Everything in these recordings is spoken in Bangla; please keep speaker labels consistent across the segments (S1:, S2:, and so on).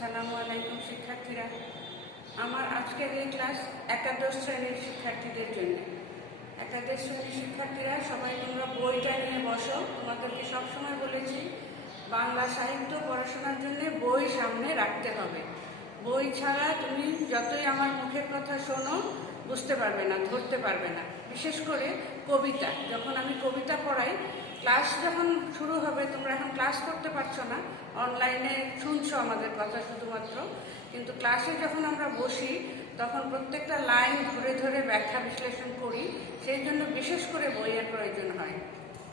S1: আসসালামু আলাইকুম শিক্ষার্থীরা। আমার আজকের এই ক্লাস একাদশ শ্রেণির শিক্ষার্থীদের জন্য। একাদশ শ্রেণির শিক্ষার্থীরা, সবাই তোমরা বইটা নিয়ে বসো। তোমাদেরকে সবসময় বলেছি, বাংলা সাহিত্য পড়াশোনার জন্য বই সামনে রাখতে হবে। বই ছাড়া তুমি যতই আমার মুখের কথা শোনো, বুঝতে পারবে না, ধরতে পারবে না। বিশেষ করে কবিতা। যখন আমি কবিতা পড়াই ক্লাস যখন শুরু হবে, তোমরা এখন ক্লাস করতে পারছ না। অনলাইনে শুনছো আমাদের কথা শুধুমাত্র। কিন্তু ক্লাসে যখন আমরা বসি, তখন প্রত্যেকটা লাইন ধরে ধরে ব্যাখ্যা বিশ্লেষণ করি। সেই জন্য বিশেষ করে বইয়ের প্রয়োজন হয়।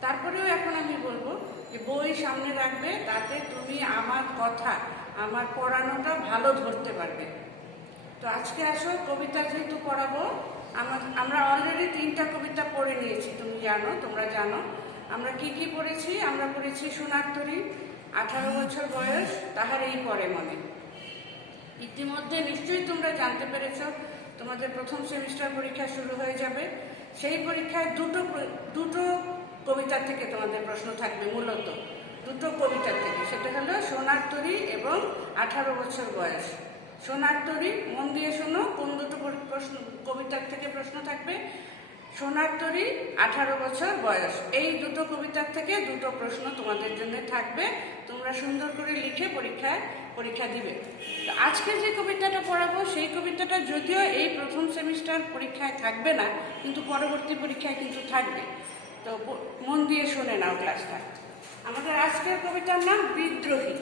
S1: তারপরেও এখন আমি বলব যে, বই সামনে রাখবে, তাতে তুমি আমার কথা, আমার পড়ানোটা ভালো ধরতে পারবে। তো আজকে আসো, কবিতা যেহেতু পড়াবো, আমার অলরেডি তিনটা কবিতা পড়ে নিয়েছি, তুমি জানো, তোমরা জানো। আমরা কি কি পড়েছি? আমরা পড়েছি সোনার তরী আঠারো বছর বয়স, তাহার এই পরে মনে। ইতিমধ্যে নিশ্চয়ই তোমরা জানতে পেরেছ, তোমাদের প্রথম সেমিস্টার পরীক্ষা শুরু হয়ে যাবে। সেই পরীক্ষায় দুটো দুটো কবিতা থেকে তোমাদের প্রশ্ন থাকবে মূলত। দুটো কবিতা থেকে, সেটা হলো সোনার তরী এবং আঠারো বছর বয়স। সোনার তরী মন দিয়ে শোনো, কোন দুটো প্রশ্ন, কবিতার থেকে প্রশ্ন থাকবে? সোনার তরী, আঠারো বছর বয়স। এই দুটো কবিতার থেকে দুটো প্রশ্ন তোমাদের জন্য থাকবে। তোমরা সুন্দর করে লিখে পরীক্ষায় পরীক্ষা দিবে। তো আজকে যে কবিতাটা পড়াবো, সেই কবিতাটা যদিও এই প্রথম সেমিস্টার পরীক্ষায় থাকবে না, কিন্তু পরবর্তী পরীক্ষায় কিন্তু থাকবে। তো মন দিয়ে শুনে নাও ক্লাসটা। আমাদের আজকের কবিতার নাম বিদ্রোহী।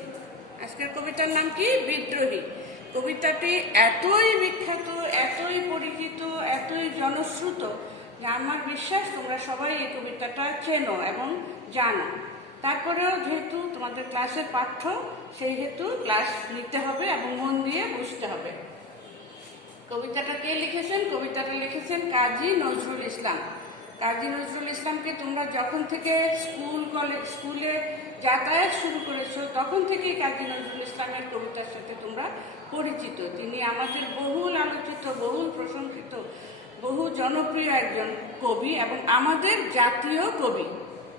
S1: আজকের কবিতার নাম কি? বিদ্রোহী। কবিতাটি এতই বিখ্যাত, এতই পরিচিত, এতই জনশ্রুত আমার বিশ্বাস, তোমরা সবাই এই কবিতাটা চেনো এবং জানো। তারপরেও যেহেতু তোমাদের ক্লাসের পাঠ্য, সেই হেতু ক্লাস নিতে হবে এবং মন দিয়ে বুঝতে হবে। কবিতাটা কে লিখেছেন? কবিতাটা লিখেছেন কাজী নজরুল ইসলাম। কাজী নজরুল ইসলামকে তোমরা যখন থেকে স্কুল কলেজ স্কুলে যাতায়াত শুরু করেছ, তখন থেকেই কাজী নজরুল ইসলামের কবিতার সাথে তোমরা পরিচিত। তিনি আমাদের বহুল আলোচিত, বহুল প্রশংসিত বহু জনপ্রিয় একজন কবি এবং আমাদের জাতীয় কবি।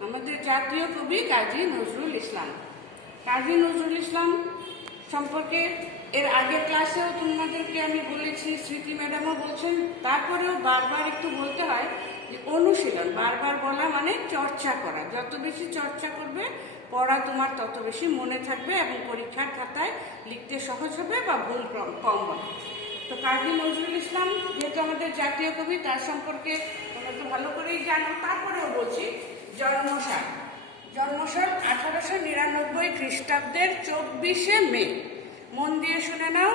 S1: আমাদের জাতীয় কবি কাজী নজরুল ইসলাম। কাজী নজরুল ইসলাম সম্পর্কে এর আগের ক্লাসেও তোমাদেরকে আমি বলেছি, স্মৃতি ম্যাডামও বলছেন, তারপরেও বারবার একটু বলতে হয় যে অনুশীলন, বারবার বলা মানে চর্চা করা। যত বেশি চর্চা করবে, পড়া তোমার তত বেশি মনে থাকবে এবং পরীক্ষার খাতায় লিখতে সহজ হবে বা ভুল কম হবে। তো কাজী নজরুল ইসলাম, যেহেতু আমাদের জাতীয় কবি, তার সম্পর্কে তোমরা তো ভালো করেই জানো। তারপরেও বলছি জন্মসাল জন্মসাল আঠারোশো নিরানব্বই খ্রিস্টাব্দের চব্বিশে মে। মন দিয়ে শুনে নাও,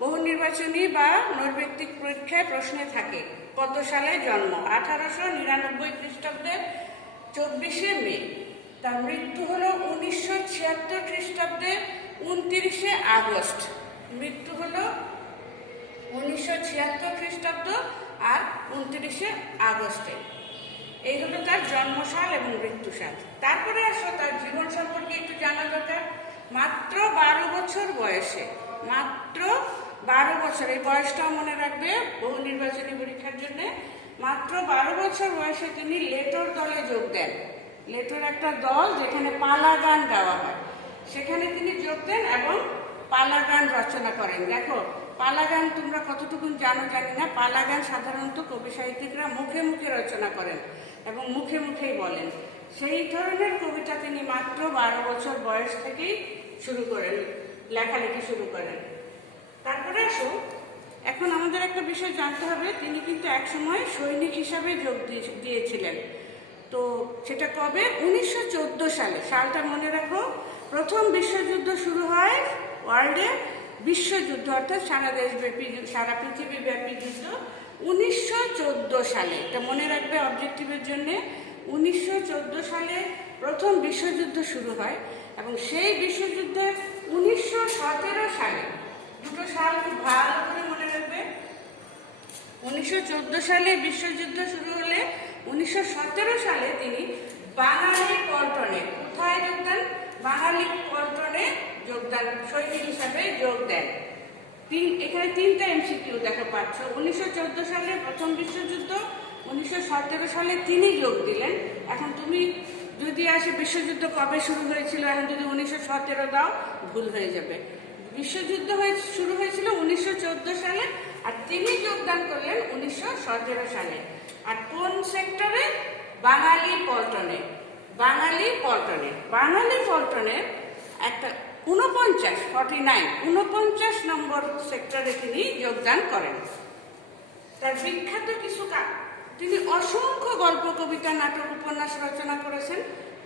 S1: বহু নির্বাচনী বা নৈর্ব্যক্তিক পরীক্ষায় প্রশ্নে থাকে, কত সালে জন্ম? আঠারোশো নিরানব্বই খ্রিস্টাব্দের চব্বিশে মে। তার মৃত্যু হলো উনিশশো ছিয়াত্তর খ্রিস্টাব্দের উনত্রিশে আগস্ট। মৃত্যু হলো উনিশশো ছিয়াত্তর খ্রিস্টাব্দ আর উনত্রিশে আগস্টে। এই হলো তার জন্মসাল এবং মৃত্যুসাল। তারপরে আসো, তার জীবন সম্পর্কে একটু জানা দরকার। মাত্র বারো বছর বয়সে, মাত্র বারো বছর, এই বয়সটাও মনে রাখবে বহু নির্বাচনী পরীক্ষার জন্য। মাত্র বারো বছর বয়সে তিনি লেটোর দলে যোগ দেন। লেটোর একটা দল যেখানে পালা গান গাওয়া হয়। সেখানে তিনি যোগ দেন এবং পালা গান রচনা করেন। দেখো পালা গান তোমরা কতটুকু জানো জানি না। পালা গান সাধারণত কবি সাহিত্যিকরা মুখে মুখে রচনা করেন এবং মুখে মুখেই বলেন। সেই ধরনের কবিতা তিনি মাত্র বারো বছর বয়স থেকেই শুরু করেন, লেখালেখি শুরু করেন। তারপরে আসো, এখন আমাদের একটা বিষয় জানতে হবে। তিনি কিন্তু একসময় সৈনিক হিসাবে যোগ দিয়ে- দিয়েছিলেন। তো সেটা কবে? উনিশশো চোদ্দ সালে। সালটা মনে রাখো, প্রথম বিশ্বযুদ্ধ শুরু হয় ওয়ার্ল্ডে বিশ্বযুদ্ধ, অর্থাৎ সারা দেশব্যাপী সারা পৃথিবীব্যাপী যুদ্ধ উনিশশো চোদ্দ সালে। এটা মনে রাখবে অবজেক্টিভের জন্য, উনিশশো সালে প্রথম বিশ্বযুদ্ধ শুরু হয় এবং সেই বিশ্বযুদ্ধের উনিশশো সালে, দুটো সাল খুব ভালো করে মনে রাখবে, উনিশশো চোদ্দ সালে বিশ্বযুদ্ধ শুরু হলে উনিশশো সতেরো সালে তিনি বাঙালি পল্টনে কোথায় যোগদান? বাঙালি পল্টনে যোগদান সৈনিক হিসাবে যোগ দেন। তিন, এখানে তিনটা এমসিকিউ দেখো পাচ্ছ। উনিশশো চোদ্দ সালে প্রথম বিশ্বযুদ্ধ, উনিশশো সতেরো সালে তিনি যোগ দিলেন। এখন তুমি যদি আসে বিশ্বযুদ্ধ কবে শুরু হয়েছিল, এখন যদি উনিশশো সতেরো দাও, ভুল হয়ে যাবে। বিশ্বযুদ্ধ হয়ে, শুরু হয়েছিল উনিশশো চোদ্দ সালে, আর তিনি যোগদান করলেন উনিশশো সতেরো সালে। আর কোন সেক্টরে? বাঙালি পল্টনে। বাঙালি পল্টনে। বাঙালি পল্টনের একটা উনপঞ্চাশ ফর্টি নাইন উনপঞ্চাশ নম্বর সেক্টরে তিনি যোগদান করেন। তার বিখ্যাত কিছু তিনি অসংখ্য গল্প, কবিতা, নাটক, উপন্যাস রচনা করেছেন।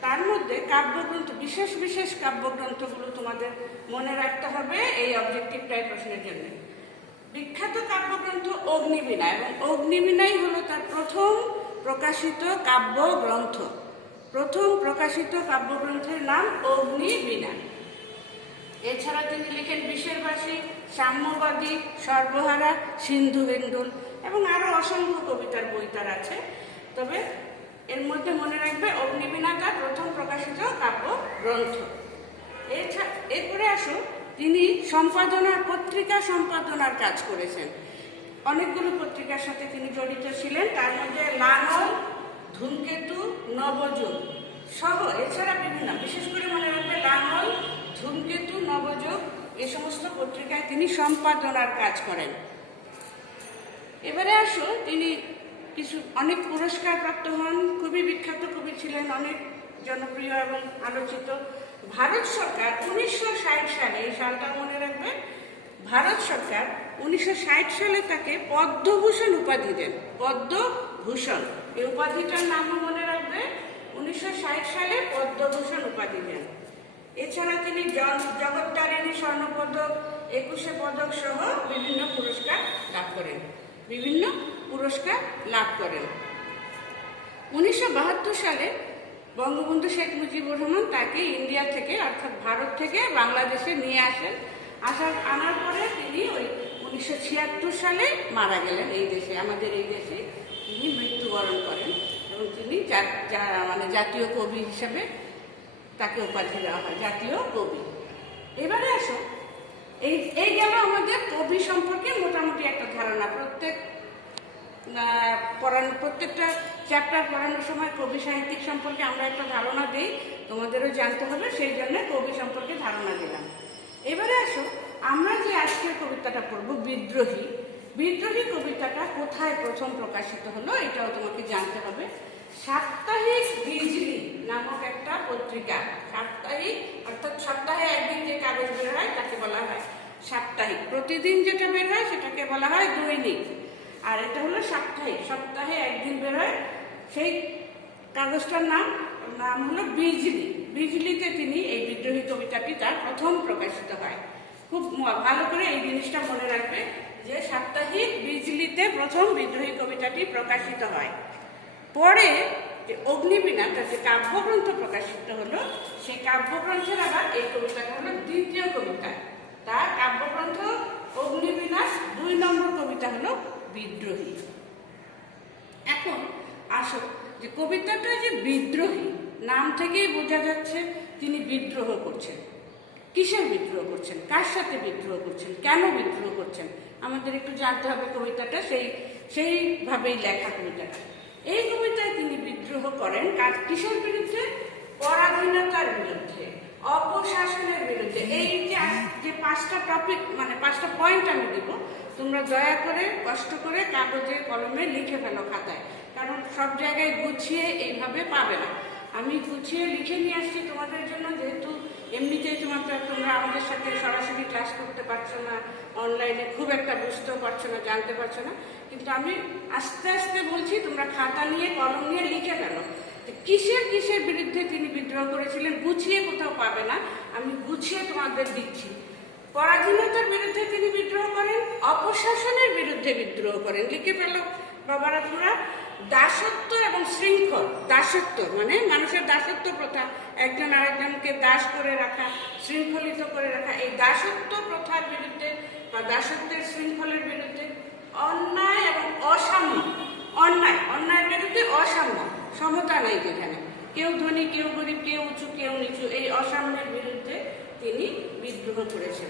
S1: তার মধ্যে কাব্যগ্রন্থ, বিশেষ বিশেষ কাব্যগ্রন্থগুলো তোমাদের মনে রাখতে হবে এই অবজেক্টিভ টাইপ প্রশ্নের জন্য। বিখ্যাত কাব্যগ্রন্থ অগ্নিবীণা, এবং অগ্নিবীণাই হলো তার প্রথম প্রকাশিত কাব্যগ্রন্থ। প্রথম প্রকাশিত কাব্যগ্রন্থের নাম অগ্নিবীণা। এছাড়া তিনি লিখেন বিশেরবাসী সাম্যবাদী সর্বহারা সিন্ধু হিন্দুল এবং আরও অসংখ্য কবিতার বই তার আছে। তবে এর মধ্যে মনে রাখবে অগ্নিবীণা তার প্রথম প্রকাশিত কাব্য গ্রন্থ। এছাড়া এরপরে আসো তিনি সম্পাদনার পত্রিকা সম্পাদনার কাজ করেছেন। অনেকগুলো পত্রিকার সাথে তিনি জড়িত ছিলেন, তার মধ্যে লাঙল ধূমকেতু, নবযুগ সহ এছাড়া বিভিন্ন, বিশেষ করে মনে রাখবে লাঙল ধূমকেতু, নবযুগ, এ সমস্ত পত্রিকায় তিনি সম্পাদনার কাজ করেন। এবারে আসো, তিনি কিছু অনেক পুরস্কার প্রাপ্ত হন, খুবই বিখ্যাত কবি ছিলেন, অনেক জনপ্রিয় এবং আলোচিত। ভারত সরকার উনিশশো ষাট সালে, এই সালটা মনে রাখবেন ভারত সরকার উনিশশো ষাট সালে তাকে পদ্মভূষণ উপাধি দেন, পদ্মভূষণ। এই উপাধিটার নামও মনে রাখবে, উনিশশো ষাট সালে পদ্মভূষণ উপাধি দেন। এছাড়া তিনি জন- জগত্তারিণী স্বর্ণপদক, একুশে পদক সহ বিভিন্ন পুরস্কার লাভ করেন। বিভিন্ন পুরস্কার লাভ করেন। উনিশশো বাহাত্তর সালে বঙ্গবন্ধু শেখ মুজিবুর রহমান তাকে ইন্ডিয়া থেকে, অর্থাৎ ভারত থেকে বাংলাদেশে নিয়ে আসেন। আসার, আনার পরে তিনি ওই উনিশশো ছিয়াত্তর সালে মারা গেলেন এই দেশে, আমাদের এই দেশে। তিনি মৃত্যুবরণ করেন এবং তিনি মানে জাতীয় কবি হিসেবে তাকে উপাধি দেওয়া হয়, জাতীয় কবি। এবারে আসো। এই এই গেল আমাদের কবি সম্পর্কে মোটামুটি একটা ধারণা। প্রত্যেক পড়ানো, প্রত্যেকটা চ্যাপ্টার পড়ানোর সময় কবি সাহিত্যিক সম্পর্কে আমরা একটা ধারণা দিই, তোমাদেরও জানতে হবে, সেই জন্য কবি সম্পর্কে ধারণা দিলাম। এবারে আসো, আমরা যে আজকের কবিতাটা পড়ব, বিদ্রোহী। বিদ্রোহী কবিতাটা কোথায় প্রথম প্রকাশিত হলো, এটাও তোমাকে জানতে হবে। সাপ্তাহিক বিজলি নামক একটা পত্রিকা। সাপ্তাহিক, অর্থাৎ সপ্তাহে একদিন যে কাগজ বের হয়, তাকে বলা হয় সাপ্তাহিক। প্রতিদিন যেটা বের হয়, সেটাকে বলা হয় দৈনিক। আর এটা হলো সাপ্তাহিক। সপ্তাহে একদিন বের হয়, সেই কাগজটার নাম নাম হলো বিজলি। বিজলিতে তিনি এই বিদ্রোহী কবিতাটি তার প্রথম প্রকাশিত হয়। খুব ভালো করে এই জিনিসটা মনে রাখবে যে সাপ্তাহিক বিজলিতে প্রথম বিদ্রোহী কবিতাটি প্রকাশিত হয়। পরে যে অগ্নিবীণা তার যে কাব্যগ্রন্থ প্রকাশিত হলো, সেই কাব্যগ্রন্থের আবার এই কবিতাটা হলো দ্বিতীয় কবিতা। তার কাব্যগ্রন্থ অগ্নিবীণার দুই নম্বর কবিতা হলো বিদ্রোহী। এখন আসো, যে কবিতাটা যে বিদ্রোহী, নাম থেকেই বোঝা যাচ্ছে তিনি বিদ্রোহ করছেন। কিসের বিদ্রোহ করছেন? কার সাথে বিদ্রোহ করছেন? কেন বিদ্রোহ করছেন? আমাদের একটু জানতে হবে কবিতাটা, সেই, সেইভাবেই লেখা কবিতাটা। এই কবিতায় তিনি বিদ্রোহ করেন কার কিসের বিরুদ্ধে, পরাধীনতার বিরুদ্ধে, অপশাসনের বিরুদ্ধে। এই যে পাঁচটা টপিক মানে পাঁচটা পয়েন্ট আমি দিব, তোমরা দয়া করে, কষ্ট করে কাগজে, কলমে লিখে ফেলো খাতায়। কারণ সব জায়গায় গুছিয়ে এইভাবে পাবে না। আমি গুছিয়ে লিখে নিয়ে আসছি তোমাদের জন্য, যেহেতু এমনিতেই তোমার তোমরা আমাদের সাথে সরাসরি ক্লাস করতে পারছ না অনলাইনে খুব একটা বুঝতেও পারছ না, জানতে পারছ না। কিন্তু আমি আস্তে আস্তে বলছি, তোমরা খাতা নিয়ে, কলম নিয়ে লিখে যে কিসের কিসের বিরুদ্ধে তিনি বিদ্রোহ করেছিলেন, গুছিয়ে কোথাও পাবে না, আমি গুছিয়ে তোমাদের দিচ্ছি। পরাধীনতার বিরুদ্ধে তিনি বিদ্রোহ করেন, অপশাসনের বিরুদ্ধে বিদ্রোহ করেন। লিখে ফেল, বাবারা তোমরা। দাসত্ব এবং শৃঙ্খল। দাসত্ব মানে মানুষের দাসত্ব প্রথা। একজন আরেকজনকে দাস করে রাখা, শৃঙ্খলিত করে রাখা। এই দাসত্ব প্রথার বিরুদ্ধে বা দাসত্বের শৃঙ্খলের বিরুদ্ধে অন্যায় এবং অসাম্য। অন্যায়, অন্যায়ের বিরুদ্ধে অসাম্য। সমতা নাই যেখানে কেউ ধনী, কেউ গরিব, কেউ উঁচু, কেউ নিচু, এই অসাম্যের বিরুদ্ধে তিনি বিদ্রোহ করেছেন।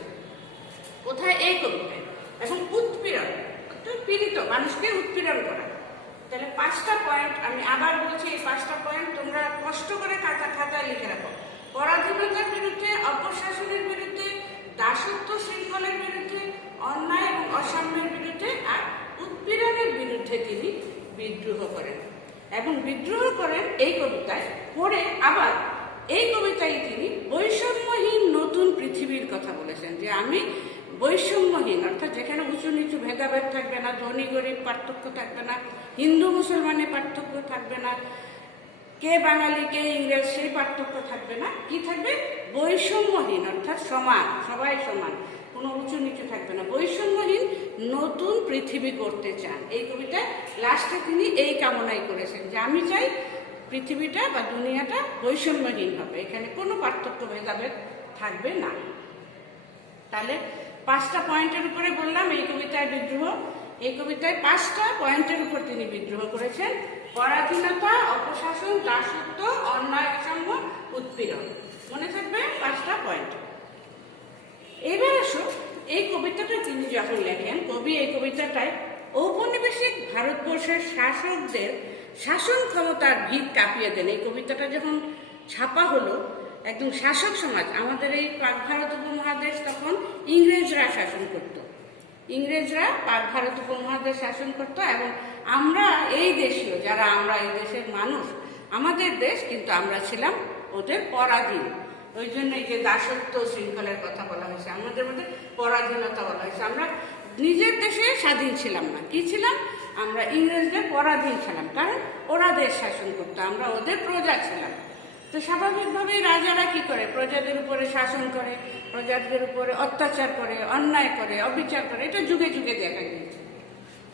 S1: কোথায় এই কবিতায়? এবং উৎপীড়ন। পীড়িত মানুষকে উৎপীড়ন করা। তাহলে পাঁচটা পয়েন্ট আমি আবার বলছি এই পাঁচটা পয়েন্ট তোমরা কষ্ট করে খাতা, খাতায় লিখে রাখো। পরাধীনতার বিরুদ্ধে, অপশাসনের বিরুদ্ধে, দাসত্ব শৃঙ্খলের বিরুদ্ধে, অন্যায় এবং অসাম্যের বিরুদ্ধে আর উৎপীড়নের বিরুদ্ধে তিনি বিদ্রোহ করেন। এবং বিদ্রোহ করেন এই কবিতায়, পড়ে আবার এই কবিতায় তিনি বৈষম্যহীন নতুন পৃথিবীর কথা বলেছেন যে আমি বৈষম্যহীন, অর্থাৎ যেখানে উঁচু নিচু ভেদাভেদ থাকবে না, ধনী গরিব পার্থক্য থাকবে না, হিন্দু মুসলমানের পার্থক্য থাকবে না, কে বাঙালি, কে ইংরেজ, সেই পার্থক্য থাকবে না। কি থাকবে? বৈষম্যহীন, অর্থাৎ সমান, সবাই সমান, কোনো উঁচু নিচু থাকবে না। বৈষম্যহীন নতুন পৃথিবী করতে চান। এই কবিতা লাস্টে তিনি এই কামনাই করেছেন যে আমি চাই পৃথিবীটা বা দুনিয়াটা বৈষম্যহীন হবে, এখানে কোনো পার্থক্য, ভেদাভেদ থাকবে না। তাহলে পাঁচটা পয়েন্টের উপরে বললাম, এই কবিতায় বিদ্রোহ। এই কবিতায় পাঁচটা পয়েন্টের উপর তিনি বিদ্রোহ করেছেন। পরাধীনতা, অপশাসন, দাসত্ব, অন্যায় অসম্ভ উৎপীড়ন। মনে থাকবে পাঁচটা পয়েন্ট। এবার আসো, এই কবিতাটা তিনি যখন লেখেন, কবি এই কবিতাটায় ঔপনিবেশিক ভারতবর্ষের শাসকদের শাসন ক্ষমতার ভিত কাঁপিয়ে দেন। এই কবিতাটা যখন ছাপা হলো একদম শাসক সমাজ। আমাদের এই পাক ভারত উপমহাদেশ তখন ইংরেজরা শাসন করত। ইংরেজরা পাক ভারত উপমহাদেশ শাসন করত এবং আমরা এই দেশীয়, যারা আমরা এই দেশের মানুষ, আমাদের দেশ কিন্তু আমরা ছিলাম ওদের পরাধীন। ওই জন্য এই যে দাসত্ব শৃঙ্খলের কথা বলা হয়েছে, আমাদের মধ্যে পরাধীনতা বলা হয়েছে। আমরা নিজের দেশে স্বাধীন ছিলাম না। কি ছিলাম? আমরা ইংরেজদের পরাধীন ছিলাম। কারণ ওরা দেশ শাসন করতো, আমরা ওদের প্রজা ছিলাম। তো স্বাভাবিকভাবেই রাজারা কি করে? প্রজাদের উপরে শাসন করে, প্রজাদের উপরে অত্যাচার করে, অন্যায় করে, অবিচার করে, এটা যুগে যুগে দেখা গিয়েছে।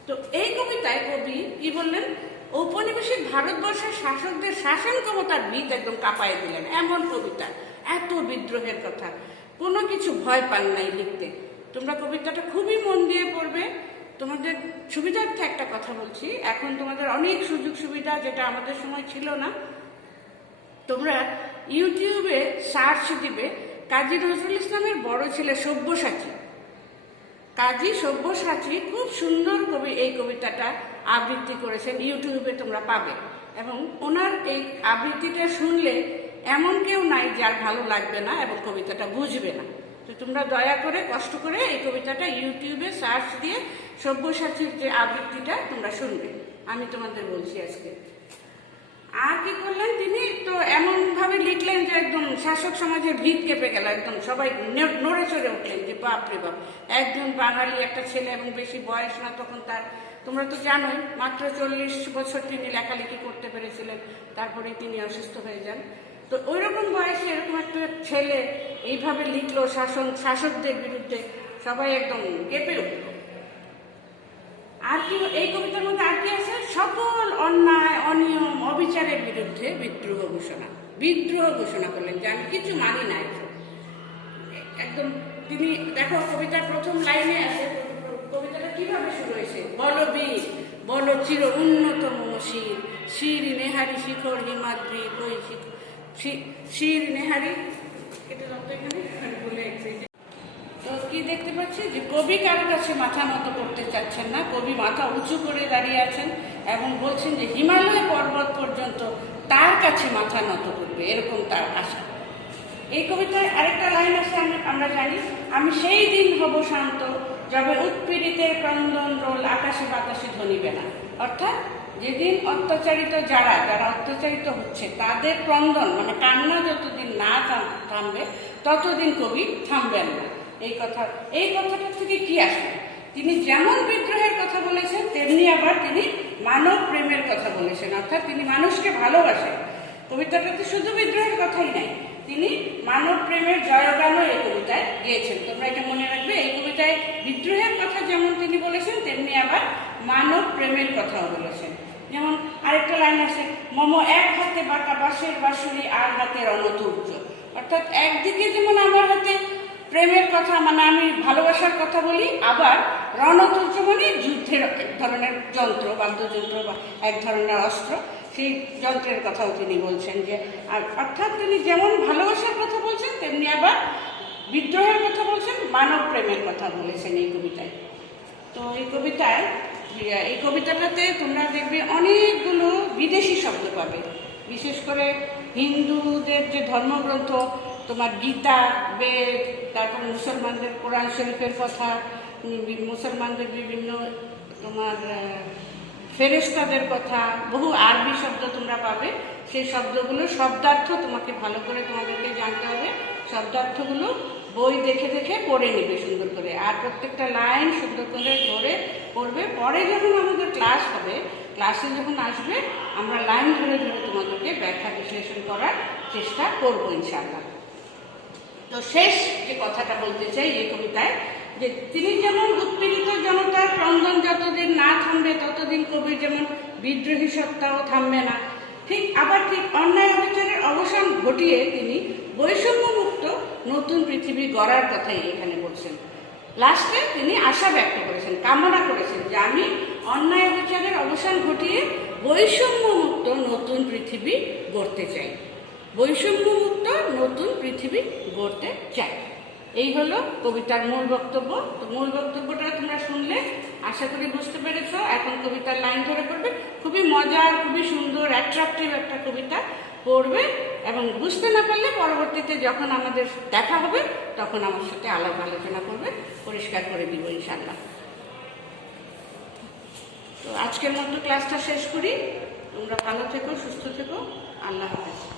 S1: তো এই কবিতায় কবি কি বললেন? ঔপনিবেশিক ভারতবর্ষের শাসকদের শাসন ক্ষমতার ভিত একদম কাঁপায় দিলেন। এমন কবিতা, এত বিদ্রোহের কথা। কোনো কিছু ভয় পান নাই লিখতে। তোমরা কবিতাটা খুবই মন দিয়ে পড়বে। তোমাদের সুবিধার্থে একটা কথা বলছি। এখন তোমাদের অনেক সুযোগ সুবিধা যেটা আমাদের সময় ছিল না। তোমরা ইউটিউবে সার্চ দিবে কাজী নজরুল ইসলামের বড় ছেলে সব্যসাচী। কাজী সব্যসাচী খুব সুন্দর কবি, এই কবিতাটা আবৃত্তি করেছেন, ইউটিউবে তোমরা পাবে। এবং ওনার এই আবৃত্তিটা শুনলে এমন কেউ নাই যার ভালো লাগবে না এবং কবিতাটা বুঝবে না। তো তোমরা দয়া করে কষ্ট করে এই কবিতাটা ইউটিউবে সার্চ দিয়ে সব্যসাচীর যে আবৃত্তিটা তোমরা শুনবে। আমি তোমাদের বলছি আজকে। আর কি করলেন তিনি? তো এমন ভাবে লিখলেন যে একদম শাসক সমাজের ভিত কেঁপে গেল, একদম সবাই নড়ে চড়ে উঠলেন যে বাপ রে বাপ। একজন বাঙালি, একটা ছেলে এবং বেশি বয়স না তখন তার। তোমরা তো জানোই, মাত্র চল্লিশ বছর তিনি লেখালেখি করতে পেরেছিলেন, তারপরে তিনি অসুস্থ হয়ে যান। তো ওই রকম বয়সে এরকম একটা ছেলে এইভাবে লিখলো শাসন শাসকদের বিরুদ্ধে, সবাই একদম কেঁপে উঠল। আর কি এই কবিতার মধ্যে আর কি আছে সকল অন্যায় অনিয়ম অবিচারের বিরুদ্ধে বিদ্রোহ ঘোষণা বিদ্রোহ ঘোষণা করলেন যে আমি কিছু মানি না একদম তিনি দেখো কবিতার প্রথম লাইনে আছে কবিতাটা কীভাবে শুরু হয়েছে বল বীর বল চির উন্নতম শির শির নেহারি শিখর হিমাদ্রি কই শির নেহারি তো এখানে ভুলে দেখতে পাচ্ছি যে কবি কারও কাছে মাথা নত করতে চাচ্ছেন না। কবি মাথা উঁচু করে দাঁড়িয়ে আছেন এবং বলছেন যে হিমালয় পর্বত পর্যন্ত তার কাছে মাথা নত করবে, এরকম তার আশা। এই কবিতায় আরেকটা লাইন আছে আমি আমরা জানি, আমি সেই দিন হব শান্ত যবে উৎপীড়িতের ক্রন্দন রোল আকাশে বাতাসে ধনিবে না। অর্থাৎ যেদিন অত্যাচারিত যারা যারা অত্যাচারিত হচ্ছে, তাদের ক্রন্দন মানে কান্না যতদিন না থামবে, ততদিন কবি থামবেন না। এই কথা, এই কথাটা থেকে কি আসে? তিনি যেমন বিদ্রোহের কথা বলেছেন, তেমনি আবার তিনি মানব প্রেমের কথা বলেছেন। অর্থাৎ তিনি মানুষকে ভালোবাসেন। কবিতাটাতে শুধু বিদ্রোহের কথাই নাই, তিনি মানব প্রেমের জয়গানও এই কবিতায় গিয়েছেন। তোমরা এটা মনে রাখবে, এই কবিতায় বিদ্রোহের কথা যেমন তিনি বলেছেন, তেমনি আবার মানব প্রেমের কথাও বলেছেন। যেমন আরেকটা লাইন আছে, মম এক হাতে বাঁকা বাঁশের বাঁশুরি, আর হাতের রণতুর্য। অর্থাৎ একদিকে যেমন আমার হাতে প্রেমের কথা মানে আমি ভালোবাসার কথা বলি, আবার রণতুর্য মানে যুদ্ধের এক ধরনের যন্ত্র, বাদ্যযন্ত্র বা এক ধরনের অস্ত্র, সেই যন্ত্রের কথাও তিনি বলছেন যে, আর অর্থাৎ তিনি যেমন ভালোবাসার কথা বলছেন, তেমনি আবার বিদ্রোহের কথা বলছেন, মানব প্রেমের কথা বলেছেন এই কবিতায়। তো এই কবিতায় এই কবিতাটাতে তোমরা দেখবে অনেকগুলো বিদেশি শব্দ পাবে। বিশেষ করে হিন্দুদের যে ধর্মগ্রন্থ তোমার গীতা, বেদ, তারপর মুসলমানদের কোরআন শরীফের কথা মুসলমানদের বিভিন্ন তোমার ফেরেস্তাদের কথা, বহু আরবি শব্দ তোমরা পাবে। সেই শব্দগুলো শব্দার্থ তোমাকে ভালো করে তোমাদেরকে জানতে হবে। শব্দার্থগুলো বই দেখে দেখে পড়ে নেবে সুন্দর করে। আর প্রত্যেকটা লাইন সুন্দর করে ধরে পড়বে। পরে যখন আমাদের ক্লাস হবে, ক্লাসে যখন আসবে, আমরা লাইন ধরে ধরে তোমাদেরকে ব্যাখ্যা বিশ্লেষণ করার চেষ্টা করব ইনশাআল্লাহ। তো শেষ যে কথাটা বলতে চাই এই কবিতায়, যে তিনি যেমন উৎপীড়িত জনতার ক্রন্দন যতদিন না থামবে, ততদিন কবির যেমন বিদ্রোহী সত্তাও থামবে না। ঠিক আবার ঠিক অন্যায় অবিচারের অবসান ঘটিয়ে তিনি বৈষম্যমুক্ত নতুন পৃথিবী গড়ার কথাই এখানে বলছেন। লাস্টে তিনি আশা ব্যক্ত করেছেন, কামনা করেছেন যে আমি অন্যায় অবিচারের অবসান ঘটিয়ে বৈষম্যমুক্ত নতুন পৃথিবী গড়তে চাই। বৈষম্যমুক্ত নতুন পৃথিবী গড়তে চাই। এই হলো কবিতার মূল বক্তব্য। তো মূল বক্তব্যটা তোমরা শুনলে, আশা করি বুঝতে পেরেছ। এখন কবিতার লাইন ধরে পড়বে। খুবই মজার, খুবই সুন্দর অ্যাট্রাকটিভ একটা কবিতা পড়বে এবং বুঝতে না পারলে পরবর্তীতে যখন আমাদের দেখা হবে, তখন আমার সাথে আলাপ আলোচনা করবে। পরিষ্কার করে দিব ইনশাল্লাহ তো আজকের মতো ক্লাসটা শেষ করি। তোমরা ভালো থেকো, সুস্থ থেকো। আল্লাহ হাফেজ।